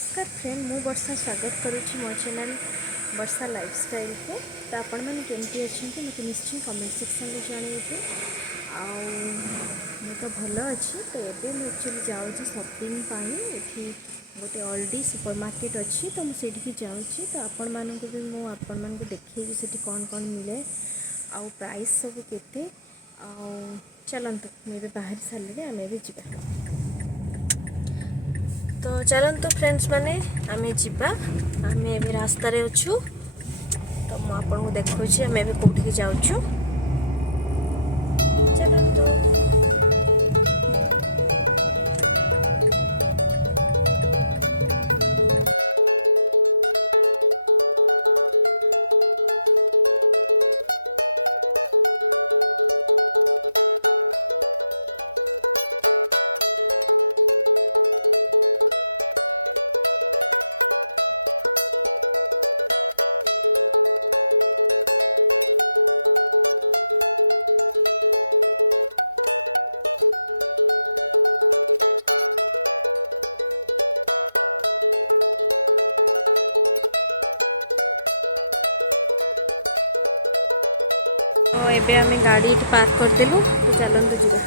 नमस्कार फ्रेंड मु वर्षा स्वागत करुच्ची मो चैनल वर्षा लाइफस्टाइल को। तो आपण मैंने केमती अच्छा मत निश्चय कमेंट सेक्शन में जनइबे। मु तो भल अच्छी। तो ये मुझे एक्चुअली जाऊँगी शॉपिंग ये गोटे अल्डी सुपर मार्केट अच्छी। तो मुझे जाऊँगी। तो आपण मानक भी मुझे देखी से कौन कौन मिले आउ प्राइस सब केते। चलतु मुझे बाहर सारे आम भी जा। तो चलतु फ्रेंड्स माने आमे जिबा। आमे एबे रास्ता रे अछु। तो मु आपन को देखौछि आमे एबे कोठी के जाउछु। चलतु। तो एबे आमे गाड़ी पार्क करदेलु। तो चलतु जिबा।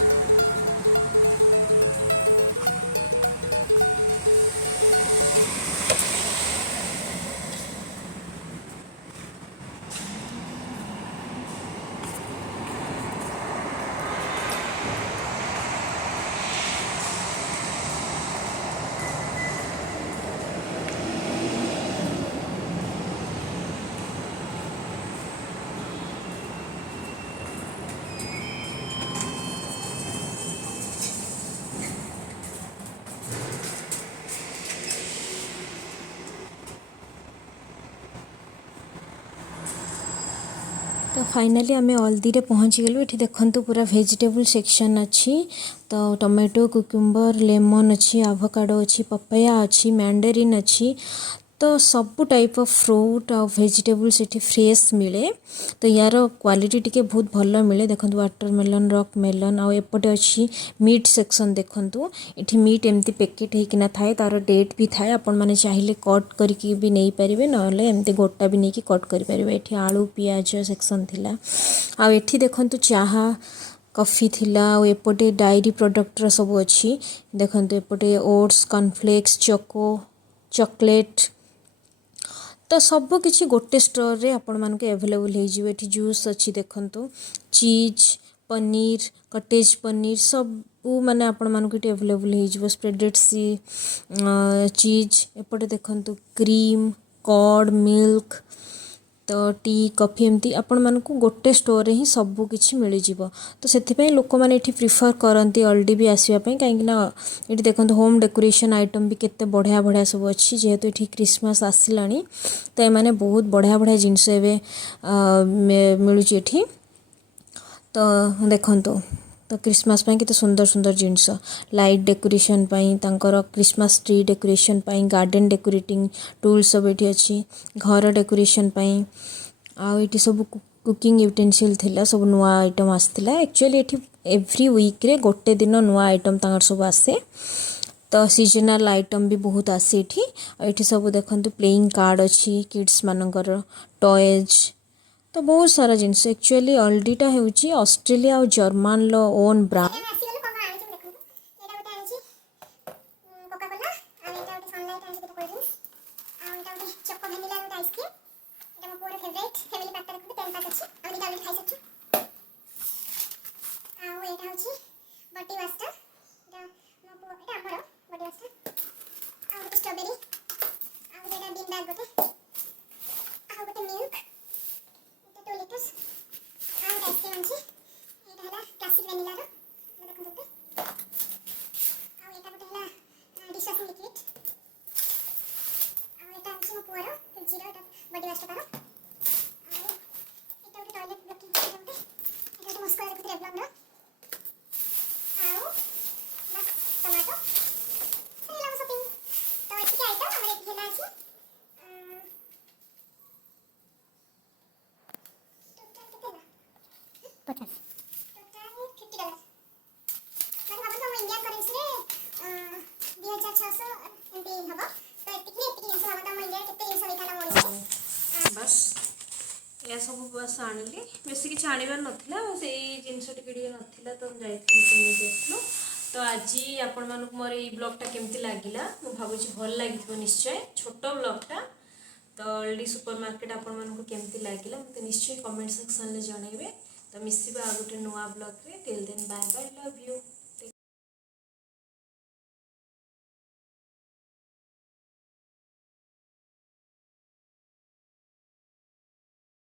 तो फाइनली आमे हल्दी रे पहुँच गलु। ये देखंतु पूरा वेजिटेबल सेक्शन अच्छी। तो टोमेटो कुकुम्बर लेमन अच्छी आቮकाडो अच्छी पपाया अच्छी मैंडेरिन अच्छी। तो सब टाइप ऑफ फ्रूट और वेजिटेबल्स ये फ्रेश मिले। तो यार क्वालिटी टिके बहुत भल मिले। देखंतु वाटरमेलन रॉक मेलन आ एपटे अच्छी मीट सेक्शन। देखंतु इठी मीट एमती पैकेट होकिना थाए तार डेट भी थाए। आपण माने चाहिए कट करके भी नहीं पारिबे नले एमती गोटा भी नहीं कि कट करि पारिबे। इठी आलू पियाज सेक्शन थिला। आ एठी देखंतु चाहा कॉफी थिला। आ एपटे डायरी प्रोडक्ट रो सब अच्छी। देखंतु एपटे ओट्स कॉर्नफ्लेक्स चोको चॉकलेट। तो सब किसी गोटे स्टोर रे आपण मान के अवेलेबल हो जिवे। एठी जूस अच्छी देखंतु चीज पनीर कटेज पनीर सब माने आपण मान को अवेलेबल हो जिवो। स्प्रेडेड सी चीज एपटे देखंतु क्रीम कॉर्ड मिल्क तो टी कॉफी एमती आपण मान को गोटे स्टोर रे ही सब किछि मिल जिवो। तो सेथि पई लोक माने एठी प्रिफर करंती अल्डी भी आसीबा पई। काहे कि ना एठी देखंतु होम डेकोरेशन आइटम भी केते बढ़िया बढ़िया सब अच्छी। जेहेतु एठी क्रिसमस आसिलानी तो माने बहुत बढ़िया बढ़िया जिनस एबे मिलुची एठी। तो देखंतु तो क्रिसमस पई केते सुंदर सुंदर जिनस लाइट डेकोरेशन पई तांकर क्रिसमस ट्री डेकोरेशन पई गार्डन डेकोरेटिंग टूल्स सब एठी अछि। घर डेकोरेशन पई आ एठी सब कुकिंग यूटेंसिल थिला सब नुआ आइटम आस्थिला। एक्चुअली एठी एवरी वीक रे गोटे दिन नुआ आइटम तांकर सब आसे। तो सीजनल आइटम भी बहुत आसे एठी। एठी सब देखंतु प्लेइंग कार्ड अच्छी किड्स मानकर टॉयज तो बहुत सारा जिनस। एक्चुअली अल्डीटा हेउची ऑस्ट्रेलिया और जर्मन लो ओन ब्रांड। बस या सब बस आनिली बेस कि आनबार नाला से जिनस टे नाला तो जाइलु तो आज आपण मानक मोर ये ब्लॉगटा केमती लगिला मु भावुची भल लगी निश्चय छोट ब्लॉगटा तो ऑलरेडी सुपर मार्केट आपण मानक केमती लगिला मत निश्चय कमेंट सेक्शन में जनइबे तो मिसिबा आ गोटे नुआ ब्लॉग रे till then bye bye love you.